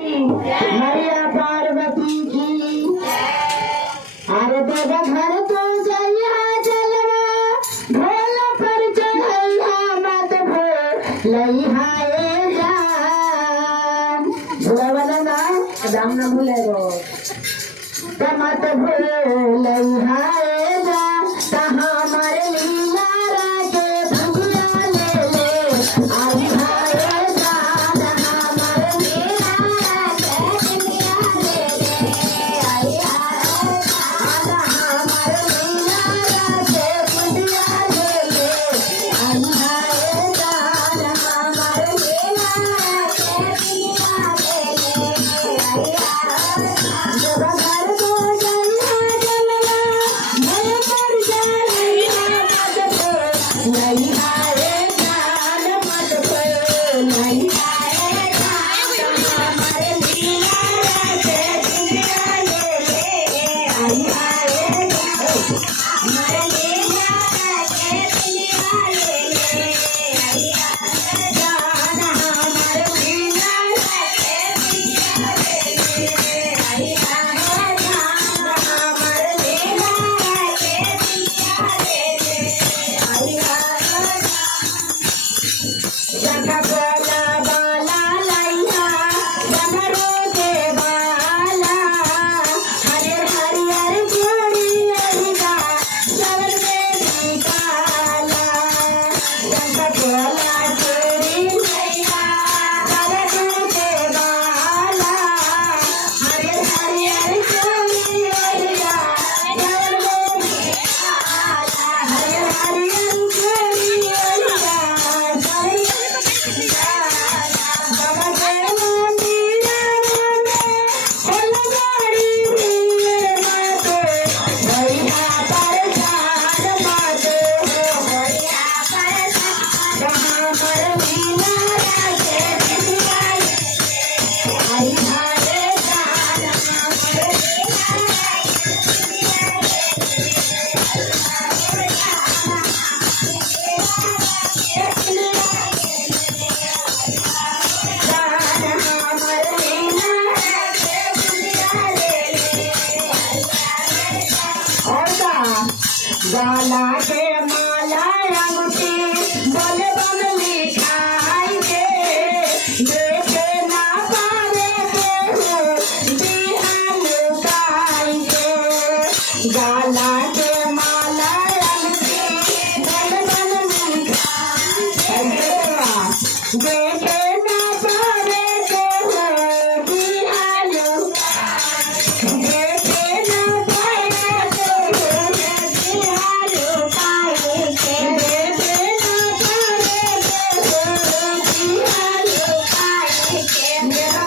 मैया पार्वती की। अरे तेरा घर तो जइया जलवा ढोल पर चढ़ैया मत भूलैया ए जान। भूलवला ना दाम ना भूलेगो मत भूलैया ए जान। कहाँ हमारे लीला राजे भुगिया ले ले आई हाय जान। हमारे लीला राजे भुगिया ले ले आई हाय जान। हमारे लीला राजे भुगिया ले ले आई हाय जान। हमारे लीला राजे भुगिया ले ले आई हाय जान। जब घर को जइया जलवा मैं मर जाइया मत भूलैया ए जान। मत भूलैया ए जान। हमारे लीला राजे भुगिया ले ले आई हाय जान। हमारे लीला राजे भुगिया ले ले आई हाय जान। हमारे लीला राजे भुगिया ले ले आई हाय जान। हमारे लीला राजे भुगिया ले ले आई हाय जान। जग बोला बाला लैया बनरो के बाला हरियर हरियर गोरी अहिरा चल में निकाला। जग बोला गोरी लैया बनरो के बाला हरियर हरियर गोरी अहिरा चल में निकाला। हरियर हरियर गोरी अहिरा चल में निकाला। बाबा के मंदिरा में फुलवाड़ी भीड़ माते भैया प्रसाद माते हो भैया प्रसाद। हमारे लीला राजे भुगिया आई हाय जान। हमारे लीला राजे गाला के माला अंगूठी बोले बम लिखाई के देखे ना पावे केहू दिया लुकाई के। गाला के माला अंगूठी बोले बम लिखाई के देखे ना पावे केहू दिया लुकाई। देखे ना पावे केहू दिया लुकाई के। देखे ना पावे केहू दिया लुकाई के। मेरा